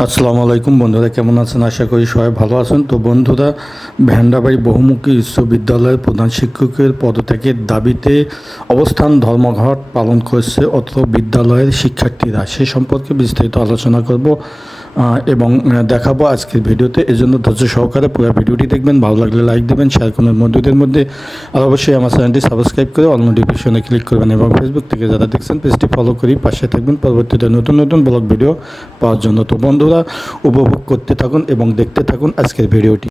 আসসালামু আলাইকুম বন্ধুরা, কেমন আছেন? আশা করি সবাই ভালো আছেন। তো বন্ধুরা, ভ্যান্ডাবাড়ি বহুমুখী উচ্চ বিদ্যালয়ের প্রধান শিক্ষকের পদত্যাগের দাবিতে অবস্থান ধর্মঘট পালন করছে অত্র বিদ্যালয়ের শিক্ষার্থীরা। সে সম্পর্কে বিস্তারিত আলোচনা করব এবং দেখাবো আজকের ভিডিওতে। এজন্য ধৈর্য সহকারে পুরো ভিডিওটি দেখবেন। ভালো লাগলে লাইক দেবেন, শেয়ার করবেন বন্ধুদের মধ্যে। আর অবশ্যই আমার চ্যানেলটি সাবস্ক্রাইব করে অল নোটিফিকেশনে ক্লিক করবেন এবং ফেসবুক থেকে যারা দেখছেন পেজটি ফলো করি পাশে থাকবেন পরবর্তীতে নতুন নতুন ব্লগ ভিডিও পাওয়ার জন্য। তো বন্ধুরা, উপভোগ করতে থাকুন এবং দেখতে থাকুন আজকের ভিডিওটি।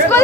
স্কুল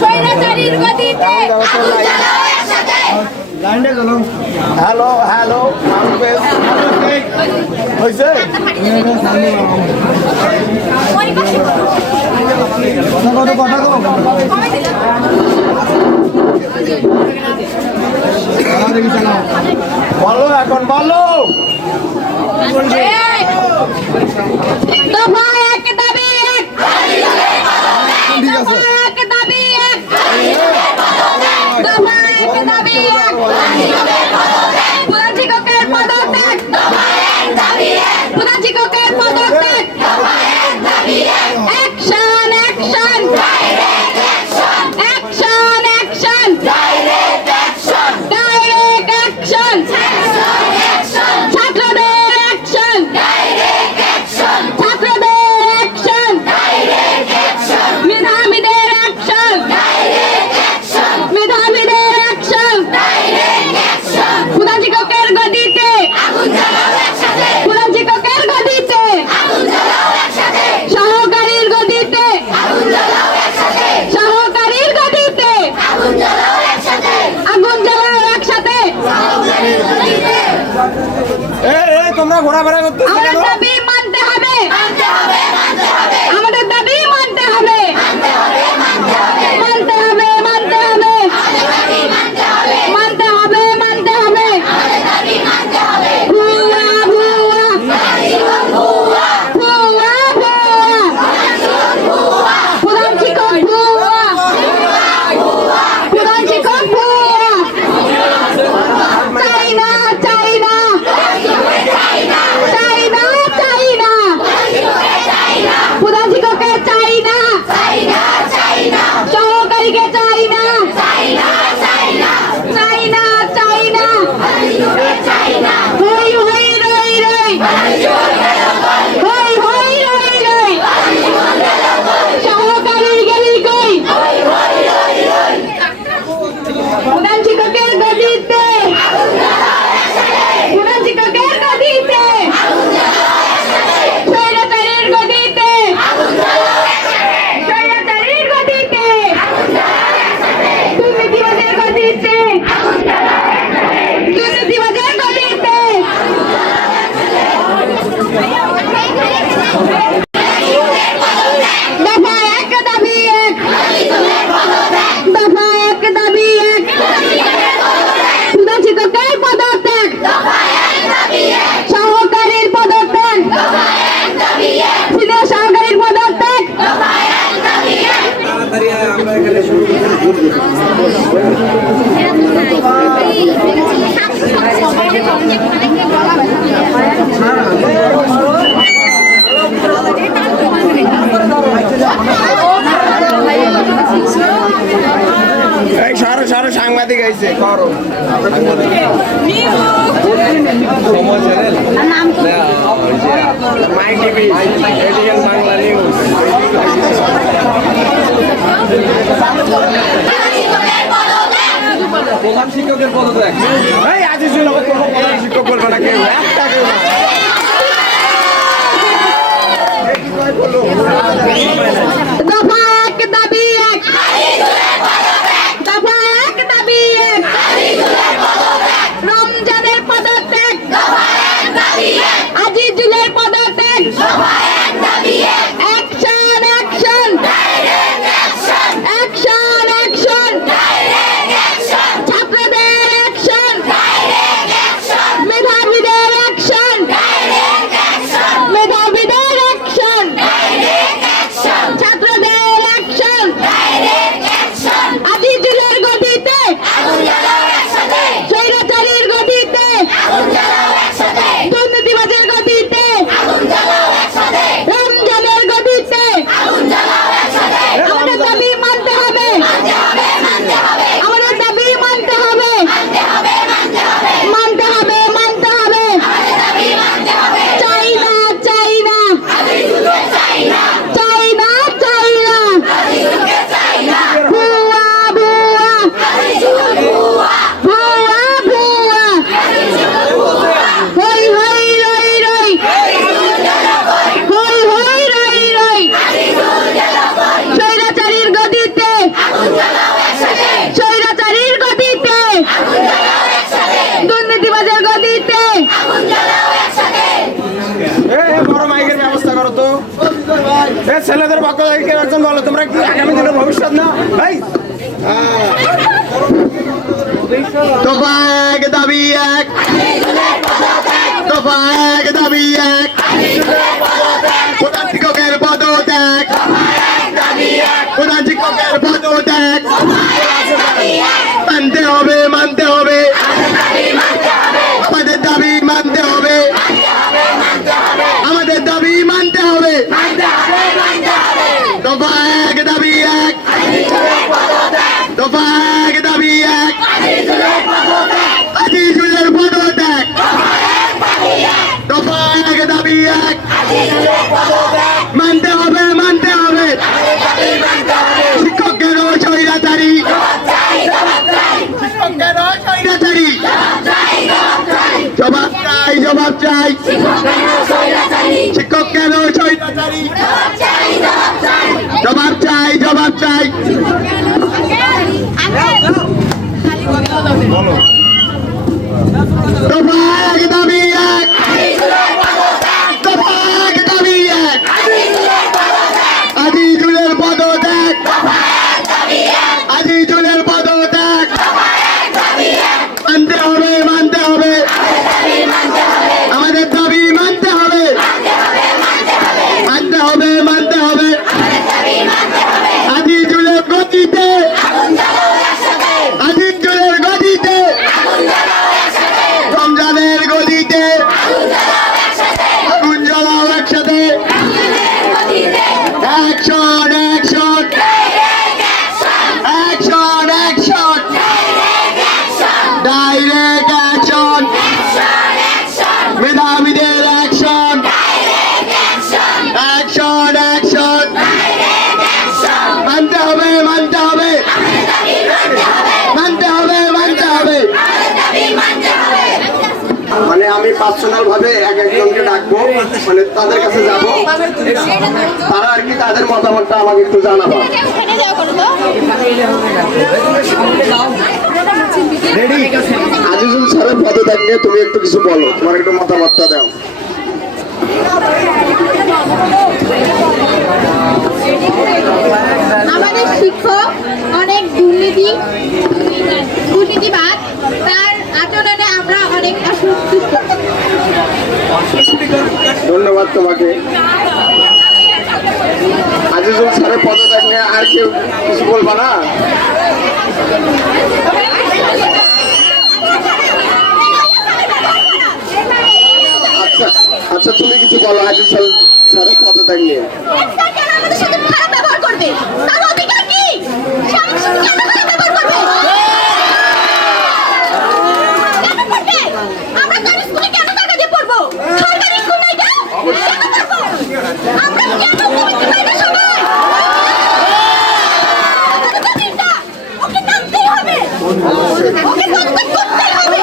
স্বৈরাচারীর গদিতে হ্যালো হ্যালো হয়েছে বলো এখন বলো দফা এক দাবি এক দফা এক দাবি এক দফা এক দাবি এক প্রধান শিক্ষকের পদত্যাগ প্রধান শিক্ষকের পদত্যাগ action action action action direct action ছাত্রদের অ্যাকশন ছাত্রদের অ্যাকশন মেধাবীদের অ্যাকশন মেধাবীদের অ্যাকশন প্রধান শিক্ষকের গদিতে প্রধান শিক্ষকের গদিতে সহকারীর গদিতে সহকারীর গদিতে আগুন জ্বালাও একসাথে তোমরা ঘোরাফেরা করতে আমাদের দাবি মানতে হবে আমাদের দাবি মানতে হবে মানতে হবে মানতে হবে মানতে হবে মানতে হবে ভুয়া ভুয়া ভুয়া ভুয়া প্রধান শিক্ষক ভুয়া প্রধান শিক্ষক ভুয়া চাই না চাই না চাই না চাই না প্রধান শিক্ষককে চাই না সহকারীকে চাই না চাই না চাই না হই হই রই রই হই হই রই রই সহকারী গেলি কই প্রধান শিক্ষকের গদিতে প্রধান শিক্ষকের গদিতে স্বৈরাচারীর গদিতে স্বৈরাচারীর গদিতে দুর্নীতিবাজের গদিতে দুর্নীতিবাজের গদিতে দফা এক দাবি এক দফা এক দাবি এক প্রধান শিক্ষকের পদত্যাগ সহকারীর পদত্যাগ সিনিয়র সহকারীর পদত্যাগ এই সারো সারো সাংবাদিক আইছে করো মাই টিভি এডিএন বাংলা নিউজ প্রধান শিক্ষকের পদত্যাগ এই আজিজুল হক প্রধান শিক্ষক বলবে না কেউ একটা কেউ না দফা এক দাবি এক দফা এক দাবি এক রমজানের পদত্যাগ আজিজুলের পদত্যাগ ছেলেদের পক্ষ থেকে কেউ একজন বলো, তোমরা কি আগামী দিনের ভবিষ্যৎ না ভাই? দফা এক দাবি এক, দফা এক দাবি এক, প্রধান শিক্ষকের পদত্যাগ, প্রধান শিক্ষকের পদত্যাগ মানতে হবে, মানতে হবে, আমাদের দাবি মানতে হবে, আমাদের দাবি মানতে হবে। দফা এক দাবি এক, দফা এক দাবি এক, আজিজুলের পদত্যাগ, দফা এক দাবি এক, মানতে হবে, মানতে হবে, শিক্ষকের স্বৈরাচারী, শিক্ষকের স্বৈরাচারী, জবাব চাই, জবাব চাই, শিক্ষকের স্বৈরাচারী, জবাব চাই, জবাব চাই। দফা এক দাবি এক, দফা এক দাবি এক, আজিজুলের পদত্যাগ, আজিজুলের পদত্যাগ মানতে হবে, মানতে হবে, আমাদের দাবি মানতে হবে, মানতে হবে, মানতে হবে, আজিজুলের গতিতে, আজিজুলের গতিতে, রমজানের গতিতে, আগুন জ্বালাও একসাথে, action, action, action, action, direct action, মেধাবীদের অ্যাকশন, অ্যাকশন, অ্যাকশন, মানতে হবে, মানতে হবে, মানতে হবে, মানতে হবে। মানে আমি পার্সোনাল ভাবে এক একজনকে ডাকবো, মানে তাদের কাছে যাব, তারা আর কি তাদের মতামতটা আমাকে একটু জানাবো। আজিজুল স্যারের পদত্যাগ নিয়ে তুমি একটু কিছু বলো, তোমার একটু মতামতটা দাও। আমাদের শিক্ষক অনেক দুর্নীতিবাদ, তার আচরণে আমরা অনেক অসন্তুষ্ট। ধন্যবাদ তোমাকে। আজিজুল স্যারের পদত্যাগ নিয়ে আর কেউ কিছু বলবা না? আচ্ছা আচ্ছা, তুমি কিছু বলো আজিজুল স্যারের পদত্যাগ নিয়ে। আমাদের সাথে খারাপ ব্যবহার করবে, তার অধিকার কি? সে আমাদের সাথে কেন খারাপ ব্যবহার করবে? কেন করবে? আমরা তার স্কুলে কেন টাকা দিয়ে পড়বো? সরকারি স্কুল নাই কেন? কেন পড়বো? আমরা কেন পড়তে পারি না সবাই? আমাদের দাবিটা, ওকে টানতেই হবে, ওকে পদত্যাগ করতেই হবে।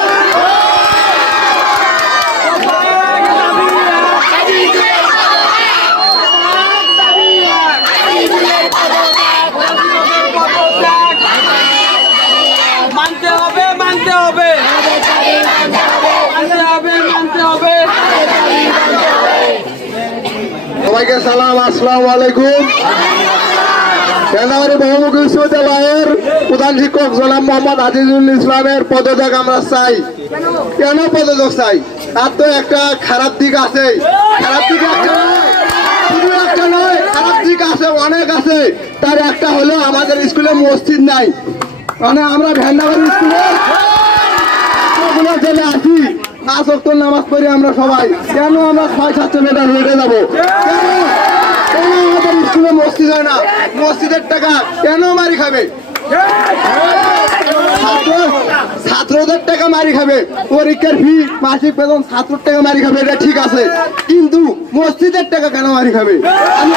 মানতে হবে, মানতে হবে, মানতে হবে, মানতে হবে। সবাইকে সালাম, আসসালামু আলাইকুম। সেনাবাহিনী বহুমুখী বিশ্ববিদ্যালয়ের প্রধান শিক্ষক জনাব মোহাম্মদ আজিজুল ইসলামের পদত্যাগ আমরা চাই। কেন পদত্যাগ চাই? তার তো একটা খারাপ দিক আছে, খারাপ দিক একটা নয়, শুধু একটা নয়, খারাপ দিক আছে, অনেক আছে। তার একটা হলো আমাদের স্কুলে মসজিদ নাই, মানে আমরা ভেন্ডাবাড়ি স্কুলে চলে আসি, 5 ওয়াক্ত নামাজ পড়ি আমরা সবাই। কেন আমরা 6-7 মিটার হেঁটে যাবো? কেন কেন আমাদের স্কুলে মসজিদ হয় না? মসজিদের টাকা কেন মারি খাবে? ছাত্রদের টাকা মারি খাবে, পরীক্ষার ফি, মাসিক বেতন, ছাত্রের টাকা মারি খাবে, এটা ঠিক আছে, কিন্তু মসজিদের টাকা কেন মারি খাবে? আমি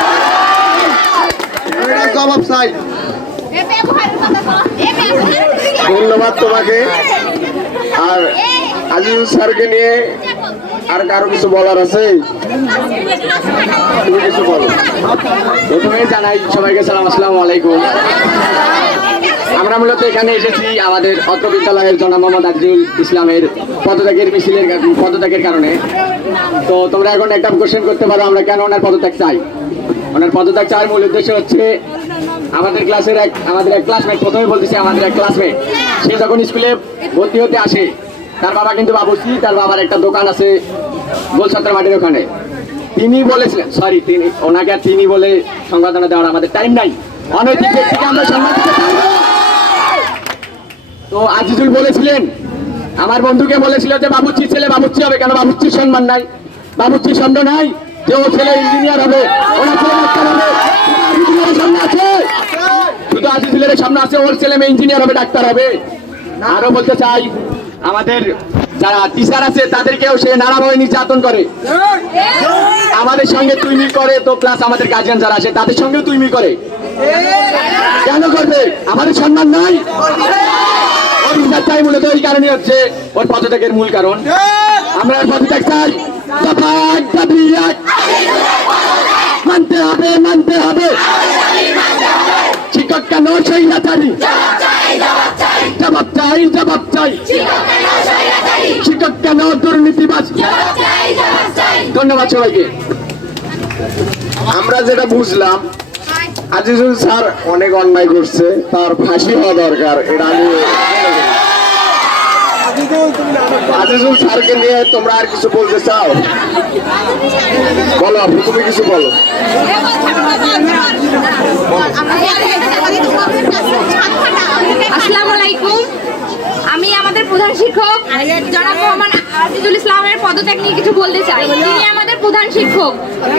এটা জবাব চাই। ধন্যবাদ তোমাকে। আর আজিজুল স্যারকে নিয়ে আর কারো কিছু বলার আছে? তুমি কিছু বলো। প্রথমে জানাই সবাইকে সালাম, আসসালামু আলাইকুম। আমরা মূলত এখানে এসেছি আমাদের অত্র বিদ্যালয়ের জনাব মোহাম্মদ আজিজুল ইসলামের পদত্যাগের কারণে। তো তোমরা এখন একটা কোশ্চেন করতে পারো আমরা কেন ওনার পদত্যাগ চাই। ওনার পদত্যাগ চাওয়ার মূল উদ্দেশ্য হচ্ছে আমাদের এক ক্লাসমেট, প্রথমে বলতেছি আমাদের এক ক্লাসমেট, সে যখন স্কুলে ভর্তি হতে আসে, তার বাবা কিন্তু বাবুর্চি, তার বাবার একটা দোকান আছে গোলছত্র মাটির ওখানে। তিনি বলেছিলেন, ওনাকে আর তিনি বলে সংবর্ধনা দেওয়ার আমাদের টাইম নাই, অনৈতিক ব্যক্তিকে আমরা সম্মান দিতে পারবো না। তো আজিজুল বলেছিলেন, আমার বন্ধুকে বলেছিল যে বাবুর্চির ছেলে বাবুর্চি হবে কেন, বাবুর্চির সম্মান নাই, বাবুর্চির সম্মান নাই, যে ও ছেলে ইঞ্জিনিয়ার হবে, ওনার ছেলে ডাক্তার হবে। শুধু আজিজুলের সামনে আছে, ওর ছেলে মেয়ে ইঞ্জিনিয়ার হবে, ডাক্তার হবে। আরো বলতে চাই, আমাদের যারা টিচার আছে তাদেরকেও সে নানাভাবে নির্যাতন করে, আমাদের সঙ্গে তুইমি করে। তো প্লাস আমাদের গার্জিয়ান যারা আছে তাদের সঙ্গে তুইমি করে, কেন করবে? আমাদের সম্মান নাই। ওর বিচার চাই মূলত এই কারণে হচ্ছে ওর পদত্যাগের মূল কারণ। আমরা পদত্যাগ চাই, মানতে হবে, মানতে হবে। শিক্ষক কেন স্বৈরাচারী? জবাব চাই, জবাব চাই। শিক্ষক কেন দুর্নীতিবাজ? ধন্যবাদ সবাইকে। আমরা যেটা বুঝলাম, আজিজুল স্যার অনেক অন্যায় করছে, তার ফাঁসি হওয়া দরকার। এটা আমি আজিজুল স্যারকে নিয়ে তোমরা আর কিছু বলতে চাও? বলো আপু, তুমি কিছু বলো। আসসালামু আলাইকুম। আমি আমাদের প্রধান শিক্ষক জনাব মোহাম্মদ আজিজুল ইসলামের পদত্যাগ নিয়ে কিছু বলতে চাই। তিনি আমাদের প্রধান শিক্ষক,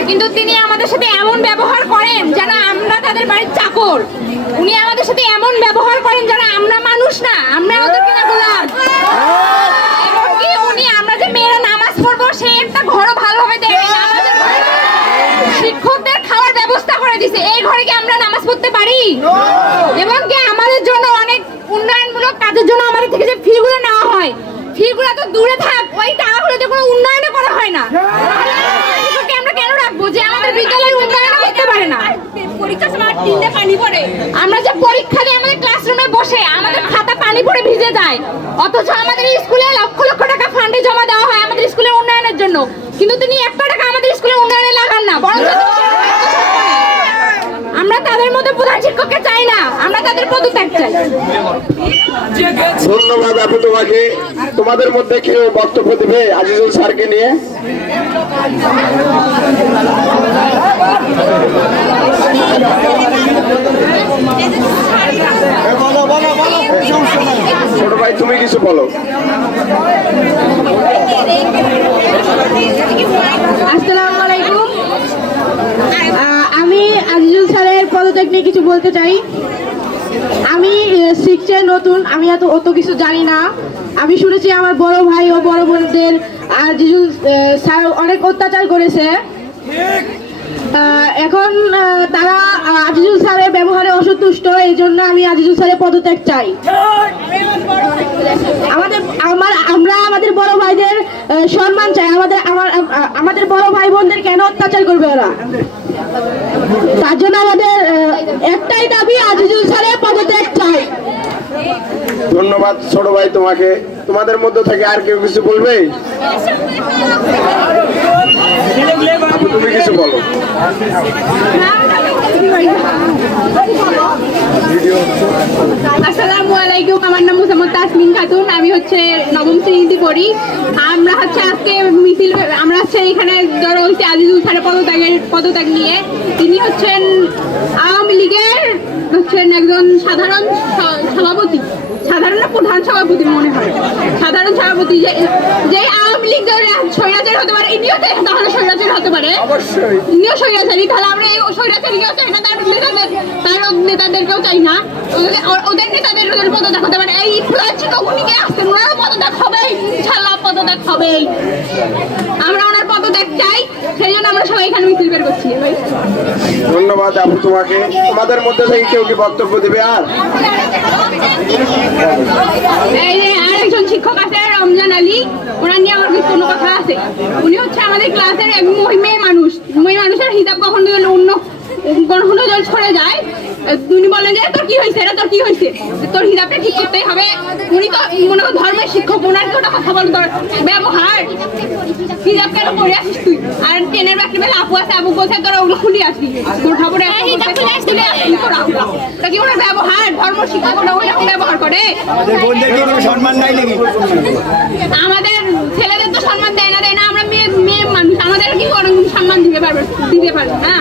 কিন্তু তিনি আমাদের সাথে এমন ব্যবহার করেন যেন আমরা তাদের বাড়ির চাকর। উনি আমাদের সাথে এমন ব্যবহার করেন যেন আমরা মানুষ না, আমরা ওদেরকে না গোলাম। এমনকি উনি আমরা যে মেয়েরা নামাজ পড়বো সেই একটা ঘরও ভালোভাবে দেয় না। আমাদের শিক্ষকদের খাওয়ার ব্যবস্থা করে দিছে, এই ঘরে কি আমরা নামাজ পড়তে পারি? এবং কি আমাদের জন্য অনেক উন্নয়নমূলক কাজের জন্য আমাদের থেকে যে ফিগুলো নেওয়া হয়, ফিগুলো তো দূরে থাক, ওই টাকাগুলোতে কোনো উন্নয়নও করা হয় না। শিক্ষককে আমরা কেন রাখবো যে আমাদের বিদ্যালয়ের উন্নয়ন করতে পারে না? পরীক্ষার সময় তিনটে পানি পড়ে, আমরা যে পরীক্ষা দিয়ে আমাদের ক্লাসরুমে বসে আমাদের খাতা পানি পড়ে ভিজে যায়, অথচ আমাদের স্কুলে লক্ষ লক্ষ টাকা ফান্ডে জমা দেওয়া হয় আমাদের স্কুলের উন্নয়নের জন্য, কিন্তু তিনি একটা টাকা আমাদের স্কুলের উন্নয়নে লাগান না, বরং আমরা তাদের মতো প্রধান শিক্ষককে চাই না, আমরা তাদের পদত্যাগ চাই। ধন্যবাদ আপু তোমাকে। তোমাদের মধ্যে কেউ বক্তব্য দেবে আজিজুল স্যারকে নিয়ে? ছোট ভাই তুমি কিছু বলো। আসসালামু আলাইকুম। আমি আজিজুল স্যারের পদত্যাগ নিয়ে কিছু বলতে চাই। আমি শিখছে নতুন, আমি অত কিছু জানি না। আমি শুনেছি আমার বড় ভাই ও বড় বোনদের আজিজুল স্যার অনেক অত্যাচার করেছে। এখন তারা আজিজুল স্যারের ব্যবহারে অসন্তুষ্ট, এই জন্য আমি আজিজুল স্যারের পদত্যাগ চাই। আমরা আমাদের বড় ভাইদের সম্মান চাই। আমাদের বড় ভাই বোনদের কেন অত্যাচার করবে ওরা? তার জন্য আমাদের একটাই দাবি, আজিজুল স্যারের পদত্যাগ চাই। ধন্যবাদ ছোট ভাই তোমাকে। তোমাদের মধ্য থেকে আর কেউ কিছু বলবে? আপু তুমি কিছু বলো। আসসালামু আলাইকুম। আমার নাম মোসাম্মদ তাসমিন খাতুন, আমি হচ্ছে নবম শ্রেণীতে পড়ি। আমরা হচ্ছে আজকে মিছিল, আমরা হচ্ছে এখানে ধরো হচ্ছে আজিজুল স্যারের পদত্যাগ নিয়ে। তিনি হচ্ছেন আওয়ামী লীগের একজন সাধারণ সভাপতি, সাধারণ না প্রধান সভাপতি মনে হয়, সাধারণ সভাপতি। যে আওয়ামী লীগ স্বৈরাচারী হতে পারে, ইনিও তাহলে স্বৈরাচারী হতে পারে, ইনিও স্বৈরাচারী। তাহলে আমরা এই স্বৈরাচারীকেও চাই না, তার নেতাদেরকেও চাই না, ওদের নেতাদের পদত্যাগ হতে পারে। এই প্রধান শিক্ষক উনিকে আসছেন, ওনারও পদত্যাগ হবেই, ইনশাল্লাহ পদত্যাগ হবেই। আমরা ওনার পদত্যাগ চাই, সেই জন্য আমরা সবাই এখানে মিছিল বের করছি। ধন্যবাদ আপু তোমাকে। তোমাদের মধ্যে থেকে কেউ কি বক্তব্য দেবে? আর এই যে আরেকজন শিক্ষক আছে রমজান আলী, ওনার নিয়ে আমার কোনো কথা আছে। উনি হচ্ছে আমাদের ক্লাসের এক মেয়ে মানুষ, মেয়ে মানুষের হিসাব কখনো অন্য সরে যায়, উনি বলেন যে তোর কি হয়েছে, এটা তোর কি হয়েছে, তোর হিজাবটা ঠিক করতেই হবে। উনি তো মনে করো ধর্মের শিক্ষক, ওনার কি ওটা কথা বল, তোর ব্যবহার হিজাব কেন পরে আসিস তুই? আর ট্রেনের বাকি বেলা আপু আছে, আপু বলছে তোর ওগুলো খুলে আসবি, তোর খবরে হিজাব খুলে আসবি তোর আপু। তা কি ওনার ব্যবহার, ধর্ম শিক্ষক ওরা ওইরকম ব্যবহার করে? আমাদের বোনদেরকে কোনো সম্মান নাই নাকি? আমাদের ছেলেদের তো সম্মান দেয় না, আমরা মেয়ে মেয়ে মানুষ, আমাদের কি কোনো সম্মান দিতে পারবো না?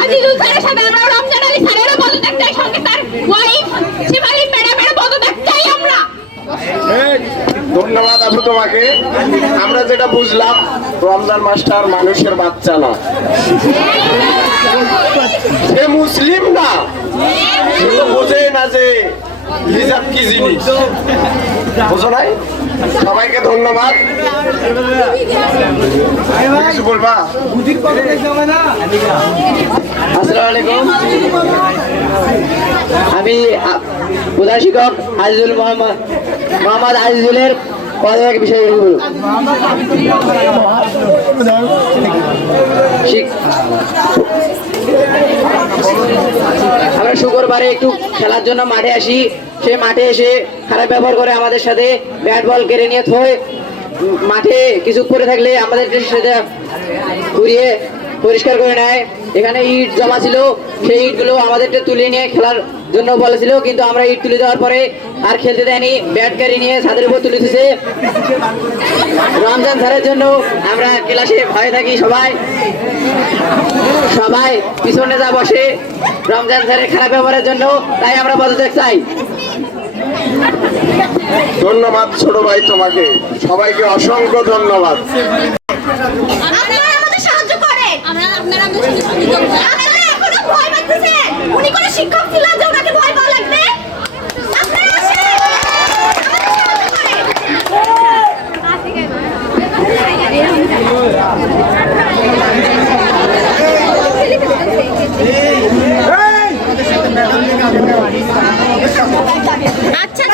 আজিজুল স্যারের সাথে আমরা রমজান আলী স্যারেরও পদত্যাগ চাই, সঙ্গে তার ওয়াইফ শিফালি ম্যাডামের পদত্যাগ চাই আমরা। ধন্যবাদ আপু তোমাকে। আমরা যেটা বুঝলাম, রমজান মাস্টার মানুষের বাচ্চা না, সে মুসলিম না, সে তো বোঝে না যে হিজাব কি জিনিস, বুঝো নাই? সবাইকে ধন্যবাদ। কিছু বলবা? আসসালামু আলাইকুম, আমি প্রধান শিক্ষক আজিজুল মোহাম্মদ আজিজুলের পদত্যাগ বিষয়ে বলব। আমরা শুক্রবারে একটু খেলার জন্য মাঠে আসি, সে মাঠে এসে খারাপ ব্যবহার করে আমাদের সাথে, ব্যাট বল কেড়ে নিয়ে থয়, মাঠে কিছু পরে থাকলে আমাদের সাথে ঘুরিয়ে পরিষ্কার করে নেয়। এখানে ইট জমা ছিল, সেই ইটগুলো আমাদেরকে তুলে নিয়ে খেলার জন্য বলেছিল, কিন্তু আমরা ইট তুলে দেওয়ার পরে আর খেলতে দেয়নি, ব্যাট কেড়ে নিয়ে ছাদের উপর তুলে দিয়েছে। রমজান স্যারের জন্য আমরা ক্লাসে ভয়ে থাকি, সবাই পিছনে যা বসে রমজান স্যারের খারাপ ব্যবহারের জন্য, তাই আমরা পদত্যাগ চাই। ধন্যবাদ ছোট ভাই তোমাকে, সবাইকে অসংখ্য ধন্যবাদ। আপনারা আমাদের সাহায্য করেন, আপনারা এখনো ভয় পাচ্ছেন? উনি কোন শিক্ষক ছিলেন যে ওনাকে ভয় পাওয়া লাগবে? আপনারা আসেন, আচ্ছা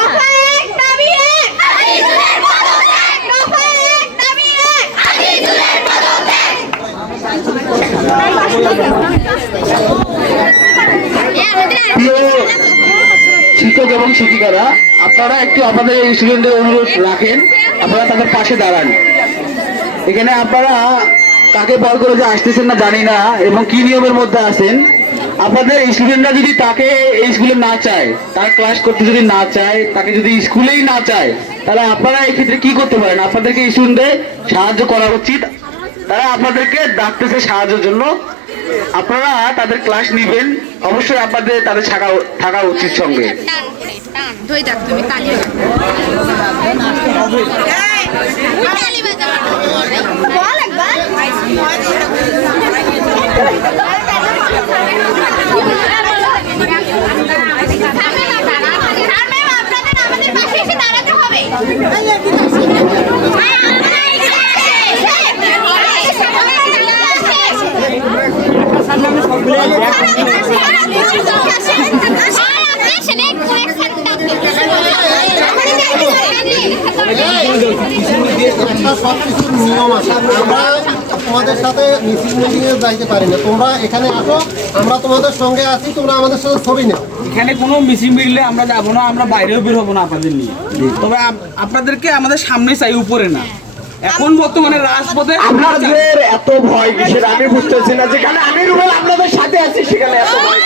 শিক্ষক এবং শিক্ষিকারা, আপনারা একটু আপনাদের স্টুডেন্টদের অনুরোধ রাখেন, আপনারা তাদের পাশে দাঁড়ান। এখানে আপনারা কাকে বল করে যে আসতেছেন না জানি না, এবং কি নিয়মের মধ্যে আছেন। আপনাদের স্টুডেন্টরা যদি তাকে এই স্কুলে না চায়, তার ক্লাস করতে যদি না চায়, তাকে যদি স্কুলেই না চায়, তাহলে আপনারা এই ক্ষেত্রে কি করতে পারেন? আপনাদেরকে স্টুডেন্টদের সাহায্য করা উচিত। তারা আপনাদেরকে ডাকতেছে সাহায্যের জন্য, আপনারা তাদের ক্লাস নিবেন, অবশ্যই আপনাদের তাদের থাকা উচিত সঙ্গে। আমাদের পাশে এসে দাঁড়াতে হবে। সবকিছুর নিয়ম আছে, আমরা তোমাদের সাথে মিছিল মিটিংয়ে যাইতে পারি না। তোমরা এখানে আসো, আমরা তোমাদের সঙ্গে আছি, তোমরা আমাদের সাথে ছবি নাও। এখানে কোনো মিছিল মিললে আমরা যাবো না, আমরা বাইরেও বের হবো না আপনাদের নিয়ে। তবে আপনাদেরকে আমাদের সামনে চাই, উপরে না। এখন বর্তমানে রাজপথে আপনাদের এত ভয় কিসের আমি বুঝতেছি না। যেখানে আমি রুবেল আপনাদের সাথে আছি, সেখানে এত ভয়।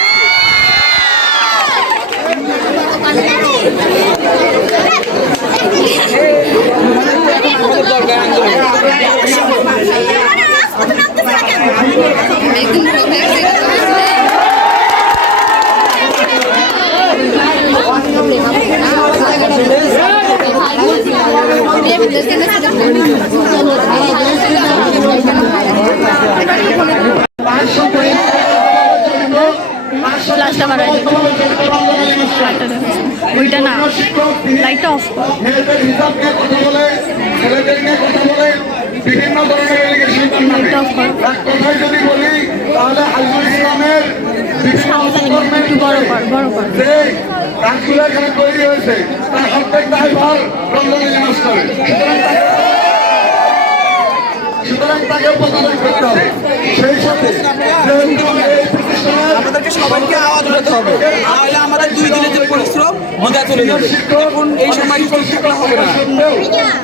ওইটা না, লাইটটা অফ কর। বিভিন্ন ধরনের এলিগেশন কথাই যদি বলি, তাহলে আজিজুল ইসলামের একটু বড় কর। যে কাজগুলো এখানে তৈরি হয়েছে, তার প্রত্যেক দায়ভার রমজান মাস্টারের। সুতরাং তাকে পদত্যাগ করতে হবে। সেই সাথে এই প্রতিষ্ঠানের সবাইকে আওয়াজ উঠাতে হবে, তাহলে আমাদের 2 দিনের যে পরিশ্রম বোঝা চলে যাবে। এখন এই সময় চুপ থাকলে হবে না।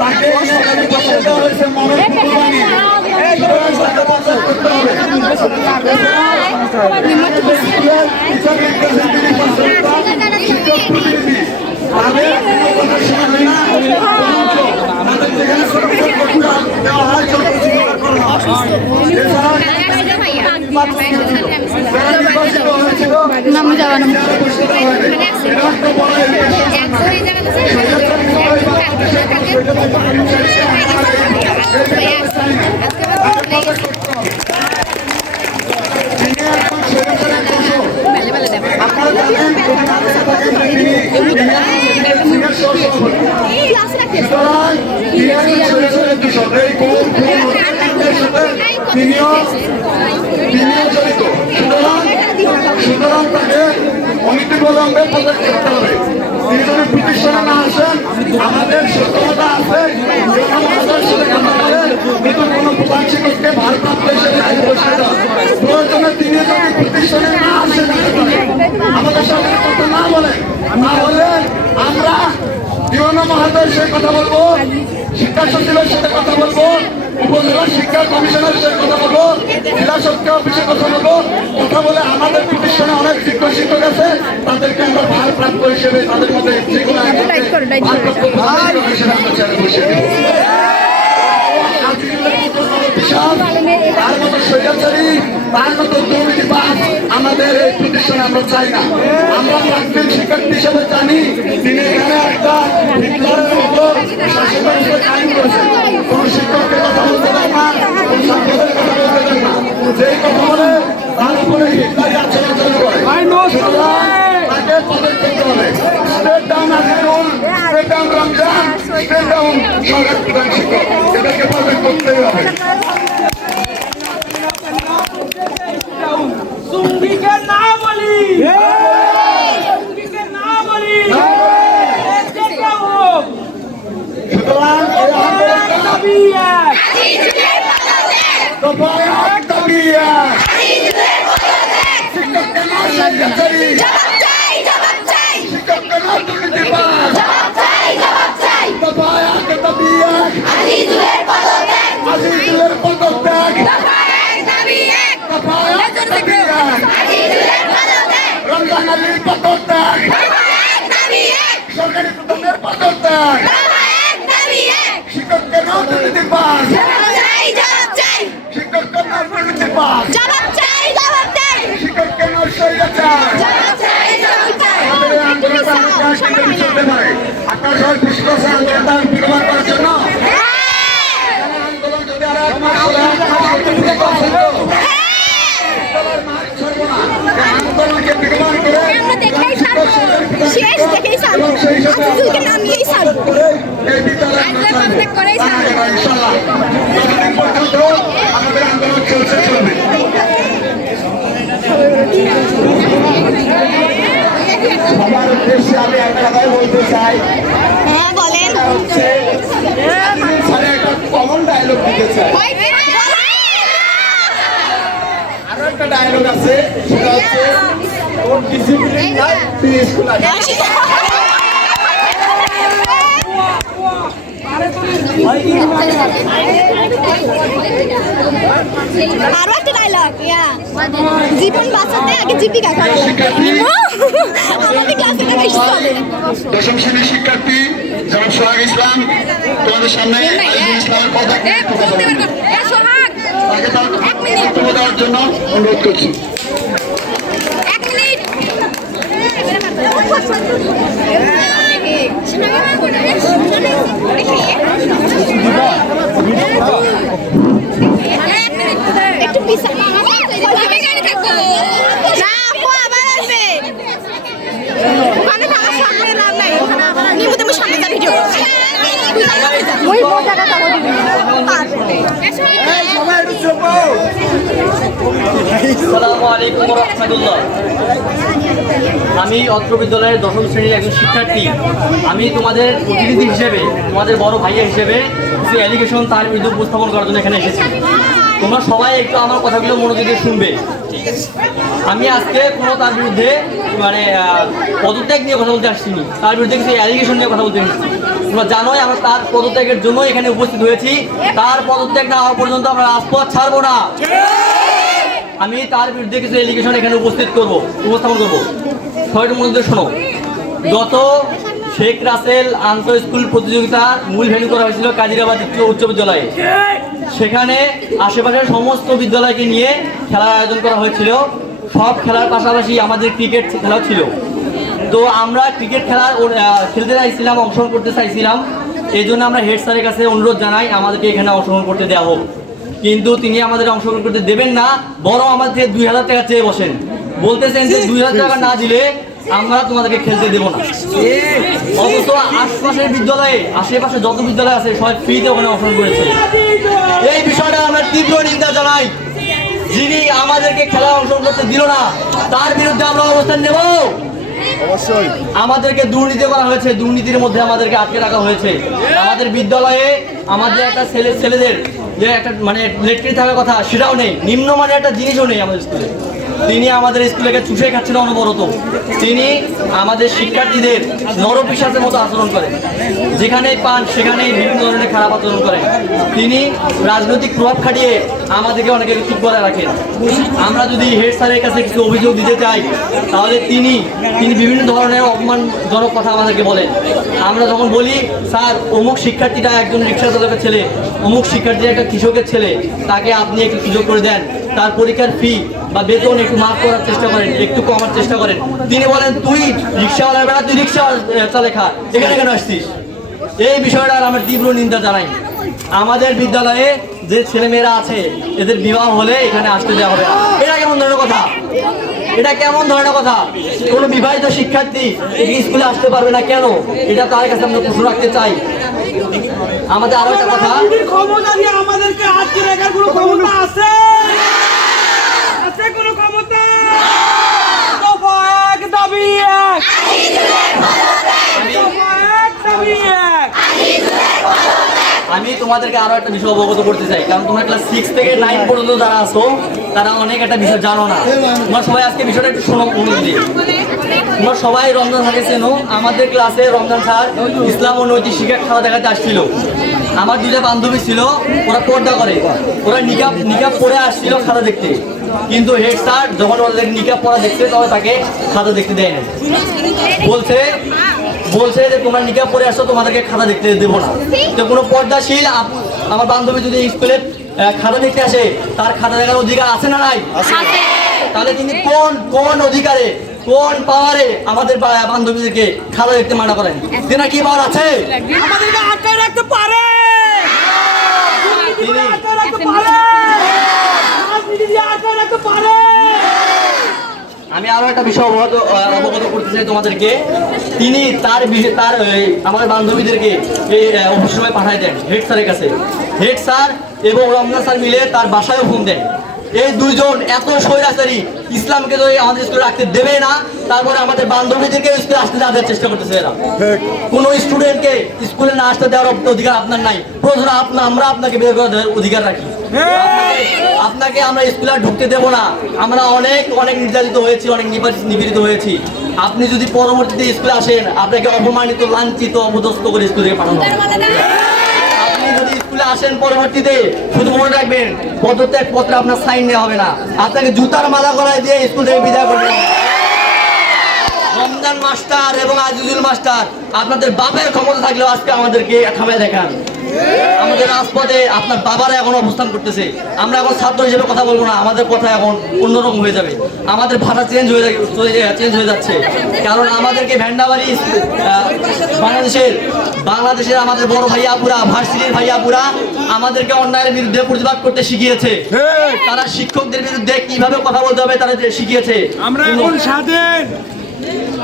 তাকে সরকারি পয়সা দেওয়া হয়েছে মানব কুরবানি। এই ধরনের সরকারি পয়সা করতে হবে। টিচার লিখতেছেন তিনি শিক্ষক প্রতিনিধি। তাদের কোনো কথা শোনা হয় না। তাদের যেখানে সরকারি পয়সা দেওয়া হয় সরকারি শিক্ষা করা হয়। এছাড়া নাম যাওয়া নাম তিনিও জড়িত। সুতরাং তাকে অনতিবিলম্বে পদক্ষেপ করতে হবে। তিনি যদি প্রতিষ্ঠানে না আসেন, আমাদের সক্ষমতা আছে নতুন কোনো প্রধান শিক্ষককে ভারপ্রাপ্ত হিসেবে বসে দেওয়া। প্রয়োজনে তিনি যদি প্রতিষ্ঠানে না আসেন, আমাদের সঙ্গে কথা না বলেন, না হলে আমরা বিভিন্ন মহাদয়ের সাথে কথা বলবো, শিক্ষা সচিবের সাথে কথা বলবো, উপজেলা শিক্ষা কমিশনের সাথে কথা বলবো, জেলা শিক্ষা অফিসে কথা বলবো। কথা বলে আমাদের প্রতিষ্ঠানে অনেক শিক্ষক আছে, তাদেরকে আমরা ভারপ্রাপ্ত হিসেবে তাদের মধ্যে তার মতো স্বৈরাচারী, তার মতো দুর্নীতিবাজ আমাদের এই প্রতিষ্ঠানে আমরা চাই না। আমরা প্রাক্তন শিক্ষার্থী হিসেবে জানি তিনি এখানে একটা বিপ্লবের মতো শাসক হিসেবে কায়েম করেছেন। কোন শিক্ষককে কথা বলতে দেন না, কোন ছাত্রদের কথা বলতে দেন না। যেই কথা বলে তার উপরে হিটলারি আচরণ চালু করে। তাকে পদক্ষেপ করতে হবে। Step down Azizul, step down Ramzan, step down সরকার প্রধান শিক্ষক, এটাকে পদক্ষেপ করতেই হবে। সুঙ্গিকে না বলি, সুঙ্গিকে না বলি, সুতরাং এই আন্দোলনটা দাবি এক। দফায় এক দাবি এক। শিক্ষককে না স্বৈরাচারী, শিক্ষককে না দুর্নীতিবাজ, দফায় এক দাবি এক। আজিজুলের পদত্যাগ, দফায় এক দাবি এক। রমজান আলীর পদত্যাগ, সরকারি প্রধানের পদত্যাগ, শিক্ষককে না দুর্নীতিবাজ, শিক্ষককে না দুর্নীতিবাজ, শিক্ষককে না স্বৈরাচার। আমাদের এই আন্দোলনটা চলতে পারে। আপনার সবাই খুশি করছে আন্দোলনটা বিরোধ করার জন্য। আন্দোলন যদি আর এক মাস চলে, আন্দোলনকে বিরোধ করে এবং সেই সাথে এই বিদ্যালয় ইনশাআল্লাহ যতদিন পর্যন্ত আমাদের আন্দোলন চলছে চলবে। সবার উদ্দেশ্যে আমি একটা কথাই বলতে চাই, একটা কমন ডায়লগ দিতে চাই। আরো একটা ডায়লগ আছে, সেটা হচ্ছে ওর ডিসিপ্লিন নাই, তুই স্কুল আসিস। আরো একটা ডায়লগ, জীবন বাঁচাতে আগে জীবিকা করা আমাদের ক্লাসে বেশি চলে। দশম শ্রেণীর শিক্ষার্থী জনাব সোহাগ ইসলাম তোমাদের সামনে ইসলামের পদক্ষেপ তাকে তার বক্তব্য দেওয়ার জন্য অনুরোধ করছি। একটু পিছনে না, আপু আবার আসবে। ওখানে আমার সামনে নাম নাই, নিমুতে আমি সামনে যা ভিডিও ওই জায়গা তাও দিবি। আসসালামু আলাইকুম ওয়া রাহমাতুল্লাহ। আমি অত্র বিদ্যালয়ের দশম শ্রেণীর একজন শিক্ষার্থী। আমি তোমাদের প্রতিনিধি হিসেবে, তোমাদের বড় ভাইয়া হিসেবে কিছু অ্যালিগেশন তার বিরুদ্ধে উপস্থাপন করার জন্য এখানে এসেছি। তোমরা সবাই একটু আমার কথাগুলো মনোযোগ দিয়ে শুনবে। আমি আজকে কোনো তার বিরুদ্ধে মানে পদত্যাগ নিয়ে কথা বলতে আসছিনি, তার বিরুদ্ধে কিছু অ্যালিগেশন নিয়ে কথা বলতে আসছি। তোমরা জানোই আমরা তার পদত্যাগের জন্য এখানে উপস্থিত হয়েছি। তার পদত্যাগ না হওয়া পর্যন্ত আমরা রাজপথ ছাড়বো না। আমি তার বিরুদ্ধে কিছু অ্যালিগেশন এখানে উপস্থাপন করবো। সবাই মনোযোগ শোনো। গত শেখ রাসেল আন্তঃ স্কুল প্রতিযোগিতার মূল ভেন্যু করা হয়েছিল কাজিরাবাদ উচ্চ বিদ্যালয়ে। সেখানে আশেপাশের সমস্ত বিদ্যালয়কে নিয়ে খেলার আয়োজন করা হয়েছিল। সব খেলার পাশাপাশি আমাদের ক্রিকেট খেলাও ছিল। তো আমরা ক্রিকেট খেলতে চাইছিলাম, অংশগ্রহণ করতে চাইছিলাম। এই জন্য আমরা হেড স্যারের কাছে অনুরোধ জানাই আমাদেরকে এখানে অংশগ্রহণ করতে দেওয়া হোক। কিন্তু তিনি আমাদের অংশগ্রহণ করতে দেবেন না, বরং আমাদের থেকে 2000 টাকা চেয়ে বসেন। বলতেছেন যে 2000 টাকা না দিলে আমরা তোমাদেরকে খেলতে দেবো না। অথচ আশেপাশে যত বিদ্যালয় আছে সবাই ফ্রিতে ওখানে অংশগ্রহণ করেছে। এই বিষয়টা আমরা তীব্র নিন্দা জানাই। যিনি আমাদেরকে খেলা অংশগ্রহণ করতে দিল না তার বিরুদ্ধে আমরা অবস্থান নেব। অবশ্যই আমাদেরকে দুর্নীতি করা হয়েছে, দুর্নীতির মধ্যে আমাদেরকে আটকে রাখা হয়েছে। আমাদের বিদ্যালয়ে আমাদের একটা ছেলেদের যে একটা মানে লেট্রিন থাকার কথা সেটাও নেই, নিম্নমানের একটা জিনিসও নেই আমাদের স্কুলে। তিনি আমাদের স্কুলকে চুষে খাচ্ছেন অনবরত। তিনি আমাদের শিক্ষার্থীদের নরপিশাচের মতো আচরণ করেন, যেখানেই পান সেখানেই বিভিন্ন ধরনের খারাপ আচরণ করেন। তিনি রাজনৈতিক প্রভাব খাটিয়ে আমাদেরকে অনেকে চুপ করে রাখেন। আমরা যদি হেড স্যারের কাছে কিছু অভিযোগ দিতে চাই তাহলে তিনি বিভিন্ন ধরনের অপমানজনক কথা আমাদেরকে বলেন। আমরা যখন বলি স্যার অমুক শিক্ষার্থীটা একজন রিক্সা চালকের ছেলে, অমুক শিক্ষার্থী একটা কৃষকের ছেলে, তাকে আপনি একটু সুযোগ করে দেন, তার পরীক্ষার ফি বা বেতন একটু মাফ করার চেষ্টা করেন, একটু কমার চেষ্টা করেন। তিনি বলেন তুই রিক্সাওয়ালার বেলা তুই রিক্সা চালে খা, এখানে কেন আসছিস? এই বিষয়টার আমরা তীব্র নিন্দা জানাই। আমাদের বিদ্যালয়ে যে ছেলেমেয়েরা আছে এদের বিবাহ হলে এখানে আসতে দেওয়া হবে না। এটা কেমন ধরনের কথা? এটা কেমন ধরনের কথা? কোনো বিবাহিত শিক্ষার্থী স্কুলে আসতে পারবে না কেন? এটা তার কাছে আমরা প্রশ্ন রাখতে চাই। আমাদের আরো একটা কথা, ক্ষমতা দিয়ে আমাদেরকে আটকে রাখার কোনো ক্ষমতা আছে? আছে কোনো ক্ষমতা? দফা এক দাবি এক, দফা এক দাবি এক। আমি তোমাদেরকে আরো একটা বিষয় অবগত করতে চাই, কারণ তোমরা ক্লাস 6 থেকে 9 পর্যন্ত যারা আছো তারা অনেক একটা বিষয় জানো না। তোমরা সবাই আজকে বিষয়টা একটু শোনো মনোযোগ দিয়ে। তোমরা সবাই রমজান স্যারকে চেনো। আমাদের ক্লাসে রমজান স্যার ইসলাম ও নৈতিক শিক্ষার খেলা দেখাতে আসছিল। আমার দুটা বান্ধবী ছিল, ওরা পর্দা করে, ওরা নিকাব পরে আসছিল খাতা দেখতে। কিন্তু হেড স্যার যখন ওদের নিকাব পড়া দেখছে তবে তাকে খাতা দেখতে দেয় না। বলছে যে তোমরা নিকাব পরে আসছো, তোমাদেরকে খাতা দেখতে দেবো না। তো কোনো পর্দাশীল আমার বান্ধবী যদি স্কুলে খাতা দেখতে আসে তার খাতা দেখার অধিকার আছে না নাই? তাহলে তিনি কোন অধিকারে কোন পাওয়ারে আমাদের বান্ধবীদেরকে খাতা দেখতে মানা করেন? তেনার কি পাওয়ার আছে? আমাদেরকে আটকে রাখতে পারে, তিনি আটকে রাখতে পারে, রাজনীতি দিয়ে আটকে রাখতে পারে। আমি আরো একটা বিষয় অবগত করতে চাই তোমাদেরকে। তিনি আমার বান্ধবীদেরকে এই অফিস সময় পাঠায় দেন হেড স্যারের কাছে। হেড স্যার এবং রমজান স্যার মিলে তার বাসায়ও ফোন দেন। এই দুইজন এত স্বৈরাচারী, ইসলামকে যদি আমাদের স্কুলে রাখতে দেবে না, তারপরে আমাদের বান্ধবীদেরকে স্কুলে আসতে দেওয়ার চেষ্টা করতেছে এরা। কোনো স্টুডেন্টকে স্কুলে না আসতে দেওয়ার অধিকার আপনার নাই। প্রথম আমরা আপনাকে বের করে দেওয়ার অধিকার রাখি। আপনাকে আমরা স্কুলে আর ঢুকতে দেবো না। আমরা অনেক নির্যাতিত হয়েছি, অনেক নিপীড়িত হয়েছি। আপনি যদি পরবর্তীতে স্কুলে আসেন আপনাকে অপমানিত, লাঞ্ছিত, অপদস্থ করে স্কুল থেকে পাঠানো হবে। আপনি যদি স্কুলে আসেন পরবর্তীতে শুধু মনে রাখবেন পদত্যাগ পত্রে আপনার সাইন নেওয়া হবে না, আপনাকে জুতার মালা করায় দিয়ে স্কুল থেকে বিদায় করবেন। রমজান মাস্টার এবং আজিজুল মাস্টার, আপনাদের বাপের ক্ষমতা থাকলেও আজকে আমাদেরকে থামায় দেখান। আমাদের রাজপথে আপনার বাবারা এখন অবস্থান করতেছে। আমরা এখন ছাত্র হিসেবে কথা বলবো না, আমাদের কথা এখন অন্যরকম হয়ে যাবে। আমাদের ভাষা চেঞ্জ হয়ে যাচ্ছে, কারণ আমাদেরকে ভ্যান্ডাবাড়ি বাংলাদেশের আমাদের বড় ভাইয়াপুরা, ভার্সিটির ভাইয়াপুরা আমাদেরকে অন্যায়ের বিরুদ্ধে প্রতিবাদ করতে শিখিয়েছে। তারা শিক্ষকদের বিরুদ্ধে কিভাবে কথা বলতে হবে তারা শিখিয়েছে। আমরা এখন স্বাধীন।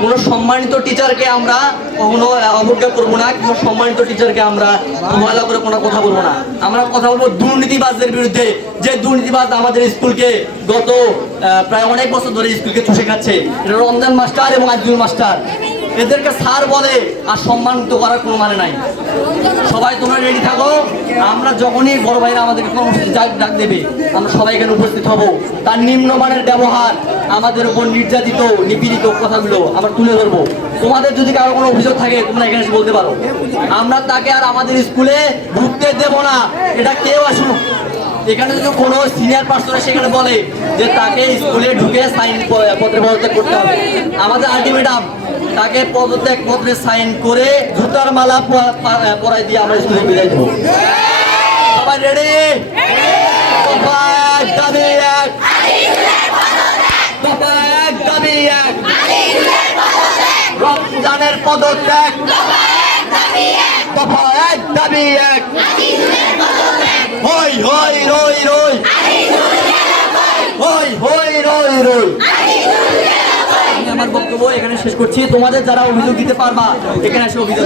কোনো সম্মানিত টিচারকে আমরা কখনো অবজ্ঞা করবো না, কোনো সম্মানিত টিচারকে আমরা অবহেলা করে কোনো কথা বলবো না। আমরা কথা বলবো দুর্নীতিবাজদের বিরুদ্ধে, যে দুর্নীতিবাজ আমাদের স্কুলকে গত প্রায় অনেক বছর ধরে স্কুলকে চুষে খাচ্ছে। এটা রমজান মাস্টার এবং আজিজুল মাস্টার, এদেরকে স্যার বলে আর সম্মানিত করার কোনো মানে নাই। সবাই তোমরা রেডি থাকো, আমরা যখনই বড় ভাইরা আমাদেরকে কর্মসূচি ডাক দেবে আমরা সবাই এখানে উপস্থিত হব। তার নিম্নমানের ব্যবহার, আমাদের উপর নির্যাতিত নিপীড়িত কথাগুলো আমরা তুলে ধরবো। তোমাদের যদি কারো কোনো অভিযোগ থাকে তোমরা এখানে এসে বলতে পারো। আমরা তাকে আর আমাদের স্কুলে ঢুকতে দেব না, এটা কেউ আসুক। এখানে যদি কোনো সিনিয়র পার্সন সেখানে বলে যে তাকে স্কুলে ঢুকে সাইন পত্রে পদত্যাগ করতে হবে, আমাদের আলটিমেটাম তাকে পদত্যাগ পত্রে সাইন করে জুতার মালা পরাই দিয়ে আমরা স্কুলে বিদায় দেবো। সবাই রেডি? দাবি এক, দাবি এক, রমজানের পদত্যাগ, দফা এক, দাবি এক, হই হই রই রই, হই হই রই রই। আমি আমার বক্তব্য এখানে শেষ করছি। তোমাদের যারা অভিযোগ দিতে পারবা এখানে এসে অভিযোগ